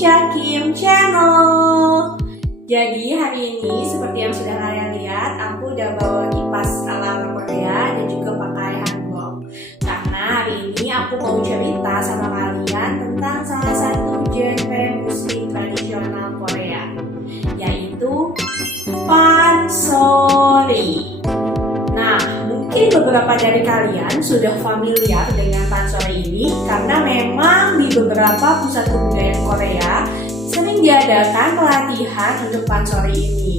Cakim Channel. Jadi hari ini seperti yang sudah kalian lihat, aku udah bawa kipas ala Korea dan juga pakai hanbok. Karena hari ini aku mau cerita sama kalian tentang salah satu genre musik tradisional Korea, yaitu pansori. Nah, mungkin beberapa dari kalian sudah familiar dengan pansori ini karena memang di beberapa pusat kebudayaan Korea sering diadakan pelatihan untuk pansori ini.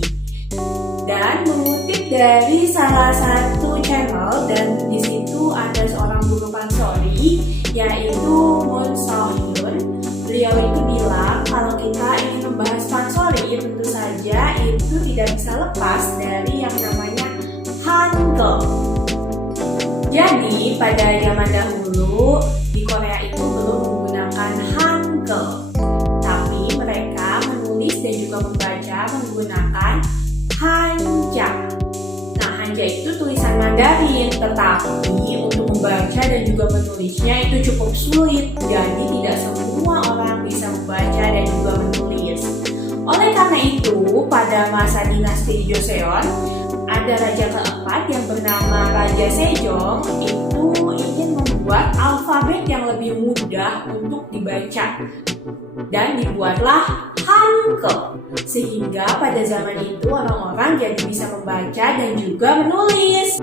Dan mengutip dari salah satu channel, dan di situ ada seorang guru pansori yaitu Moon So-hyun. Beliau itu bilang kalau kita ingin membahas pansori, tentu saja itu tidak bisa lepas dari yang namanya Hangul. Jadi pada zaman dahulu di Korea itu belum menggunakan Hangul, tapi mereka menulis dan juga membaca menggunakan Hanja. Nah, Hanja itu tulisan Mandarin, tetapi untuk membaca dan juga menulisnya itu cukup sulit. Jadi tidak semua orang bisa membaca dan juga menulis. Oleh karena itu, pada masa dinasti Joseon, ada raja keempat yang bernama Raja Sejong itu ingin membuat alfabet yang lebih mudah untuk dibaca, dan dibuatlah Hangul, sehingga pada zaman itu orang-orang jadi bisa membaca dan juga menulis.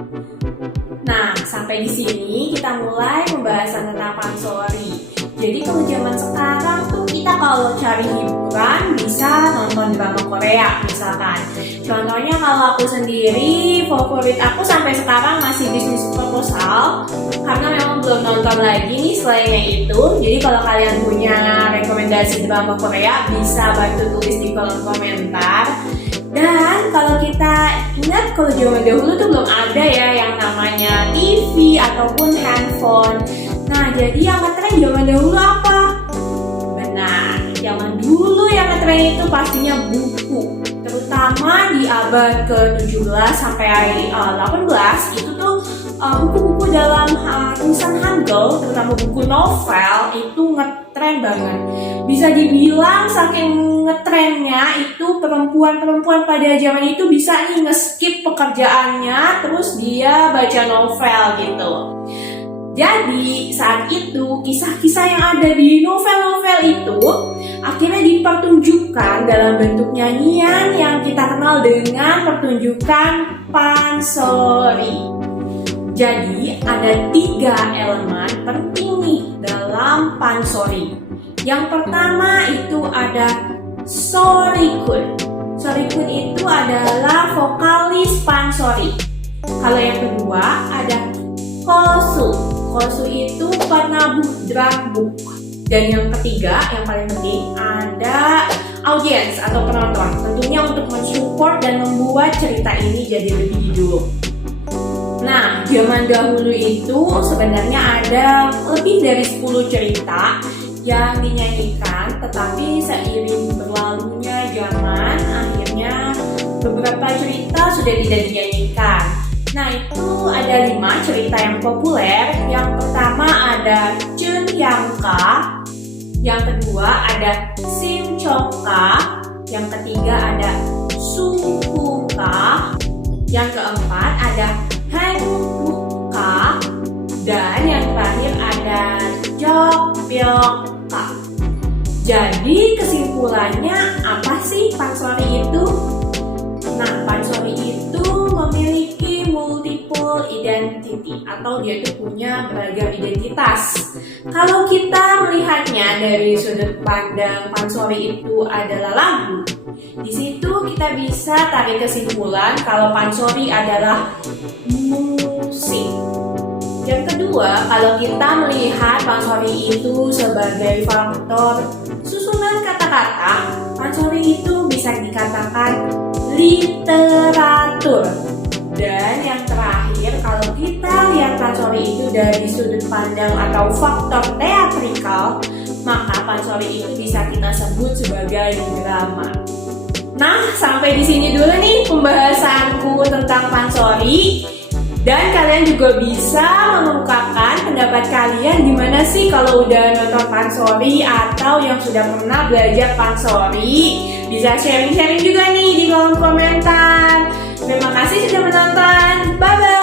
Nah, sampai di sini kita mulai pembahasan tentang pansori. Jadi kalau zaman sekarang tuh kita kalau cari hiburan bisa nonton drama Korea misalkan. Contohnya kalau aku sendiri, favorit aku sampai sekarang masih Business Proposal, karena memang belum nonton lagi nih selainnya itu. Jadi kalau kalian punya rekomendasi drama Korea bisa bantu tulis di kolom komentar. Dan kalau kita ingat, kalau zaman dahulu tuh belum ada ya yang namanya TV ataupun handphone. Nah, jadi yang ngetren zaman dahulu apa? Benar, zaman dulu yang ngetren itu pastinya buku. Terutama di abad ke-17 sampai 18 itu tuh buku-buku dalam tulisan Hangul, terutama buku novel itu ngetren banget. Bisa dibilang saking ngetrennya itu perempuan-perempuan pada zaman itu bisa nih nge-skip pekerjaannya terus dia baca novel gitu. Jadi saat itu kisah-kisah yang ada di novel-novel itu akhirnya dipertunjukkan dalam bentuk nyanyian yang kita kenal dengan pertunjukan pansori. Jadi ada 3 elemen penting nih dalam pansori. Yang pertama itu ada Sorikun. Sorikun itu adalah vokalis pansori. Kalau yang kedua ada Kosu. Kosu itu penabuh drumbook. Dan yang ketiga, yang paling penting, ada audiens atau penonton. Tentunya untuk mensupport dan membuat cerita ini jadi lebih hidup. Nah, zaman dahulu itu sebenarnya ada lebih dari 10 cerita yang dinyanyikan, tetapi seiring berlalunya zaman, akhirnya beberapa cerita sudah tidak dinyanyikan. Nah, itu ada 5 cerita yang populer. Yang pertama ada Chun Yangka, yang kedua ada Sim Choka, yang ketiga ada Sukuka, yang keempat ada Hanbuka, dan yang terakhir ada Jokbyokka. Jadi kesimpulannya apa sih pansori itu? Nah, pansori itu memiliki multiple identity atau dia itu punya beragam identitas. Kalau kita melihatnya dari sudut pandang pansori itu adalah lagu, di situ kita bisa tarik kesimpulan kalau pansori adalah musik. Yang kedua, kalau kita melihat pansori itu sebagai faktor susunan kata-kata, pansori itu bisa dikatakan literatur. Dan yang terakhir, kalau kita lihat pansori itu dari sudut pandang atau faktor teatrikal, maka pansori itu bisa kita sebut sebagai drama. Nah, sampai di sini dulu nih pembahasanku tentang pansori. Dan kalian juga bisa mengungkapkan pendapat kalian gimana sih kalau udah nonton Pansori atau yang sudah pernah belajar Pansori. Bisa sharing-sharing juga nih di kolom komentar. Terima kasih sudah menonton. Bye-bye.